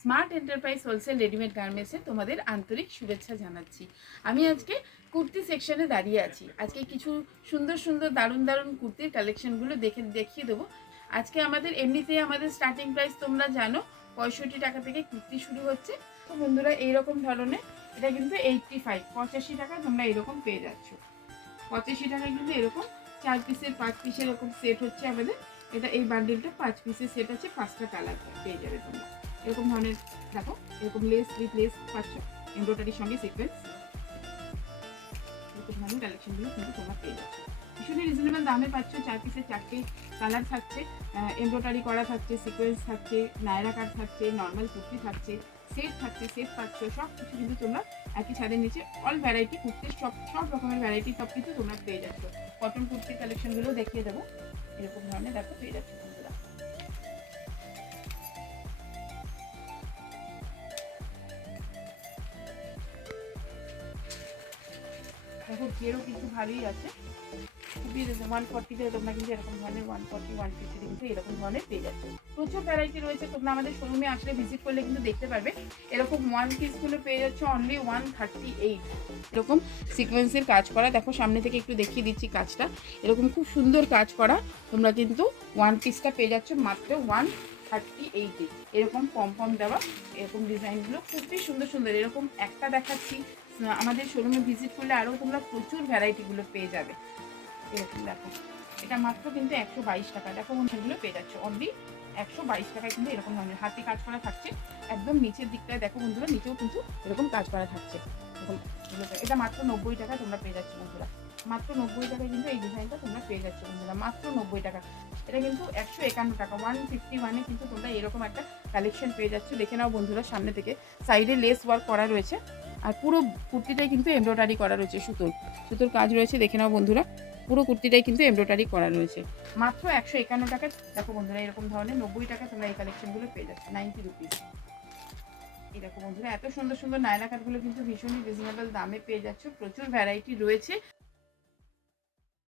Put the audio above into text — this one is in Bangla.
স্মার্ট এন্টারপ্রাইজ হোলসেল রেডিমেড গার্মেন্টসে তোমাদের আন্তরিক শুভেচ্ছা জানাচ্ছি। আমি আজকে কুর্তি সেকশনে দাঁড়িয়ে আছি। আজকে কিছু সুন্দর সুন্দর দারুণ দারুণ কুর্তির কালেকশনগুলো দেখিয়ে দেবো। আজকে আমাদের এমনিতেই আমাদের স্টার্টিং প্রাইস তোমরা জানো 65 টাকা থেকে কুর্তি শুরু হচ্ছে। তো বন্ধুরা এইরকম ধরনের এটা কিন্তু 85 টাকা তোমরা এরকম পেয়ে যাচ্ছ। 85 টাকায় কিন্তু এরকম 4 পিসের 5 পিসের এরকম সেট হচ্ছে আমাদের। এটা এই বান্ডেলটা 5 পিসের সেট আছে, 5টা কালার পেয়ে যাবে তোমরা। এরকম ধরনের দেখো, এরকম লেস উইথ লেস পাচ্ছ, এমব্রয়ডারির সঙ্গে সিকোয়েন্স। এরকম ধরনের কালেকশনগুলো কিন্তু তোমরা পেয়ে যাচ্ছ ভীষণই রিজনেবল দামে পাচ্ছ। 4 পিসের 4টে কালার থাকছে, এমব্রয়ডারি করা থাকছে, সিকোয়েন্স থাকছে, নায়রা কাট থাকছে, নর্মাল কুর্তি থাকছে, সেট থাকছে, সেট পাচ্ছ। সব কিছু কিন্তু তোমরা একই ছাদের নিচে অল ভ্যারাইটি কুর্তির সব রকমের ভ্যারাইটি সব কিছু তোমরা পেয়ে যাচ্ছ। কটন কুর্তির কালেকশনগুলো দেখিয়ে দেবো। এরকম ধরনের দেখো পেয়ে যাচ্ছ বন্ধুরা। দেখো ঘেরও কিন্তু ভালোই আছে, খুবই 140 তোমরা কিন্তু এরকম ধরনের 140 150 কিন্তু এরকম ধরনের পেয়ে যাচ্ছে। প্রচুর ভ্যারাইটি রয়েছে, তোমরা আমাদের শোরুমে আসলে ভিজিট করলে কিন্তু দেখতে পারবে। এরকম ওয়ান পিসগুলো পেয়ে যাচ্ছে অনলি 138। এরকম সিকোয়েন্সের কাজ করা, দেখো সামনে থেকে একটু দেখিয়ে দিচ্ছি কাজটা। এরকম খুব সুন্দর কাজ করা তোমরা কিন্তু ওয়ান পিসটা পেয়ে যাচ্ছ মাত্র 138। এরকম পম দেওয়া এরকম ডিজাইনগুলো খুবই সুন্দর সুন্দর। এরকম একটা দেখাচ্ছি, আমাদের শোরুমে ভিজিট করলে আরও তোমরা প্রচুর ভ্যারাইটিগুলো পেয়ে যাবে। এরকম দেখো, এটা মাত্র কিন্তু 122 টাকা। দেখো বন্ধুগুলো পেয়ে যাচ্ছে অনলি 122 টাকায় কিন্তু এরকম ধরনের হাতে কাজ করা থাকছে। একদম নিচের দিকটায় দেখো বন্ধুরা, নিচেও কিন্তু এরকম কাজ করা থাকছে। এটা মাত্র 90 টাকা তোমরা পেয়ে যাচ্ছ বন্ধুরা। মাত্র 90 টাকায় কিন্তু এই ডিজাইনটা তোমরা পেয়ে যাচ্ছ বন্ধুরা, মাত্র 90 টাকা। এটা কিন্তু 151 টাকা, 151-এ কিন্তু তোমরা এরকম একটা কালেকশন পেয়ে যাচ্ছ। দেখে নাও বন্ধুরা, সামনে থেকে সাইডে লেস ওয়ার্ক করা রয়েছে, আর পুরো কুর্তিটাই কিন্তু এমব্রয়ডারি করা রয়েছে, সুতোর কাজ রয়েছে। দেখে নাও বন্ধুরা, পুরো কুর্তিটাই কিন্তু এমব্রয়ডারি করা রয়েছে। মাত্র 151 টাকা। দেখো বন্ধুরা এরকম ধরনের 90 টাকা তোমরা এই কালেকশনগুলো পেয়ে যাচ্ছ, 90 রুপিস। এই দেখো বন্ধুরা, এত সুন্দর সুন্দর নায়রা কাটগুলো কিন্তু ভীষণই রিজনেবল দামে পেয়ে যাচ্ছ। প্রচুর ভ্যারাইটি রয়েছে।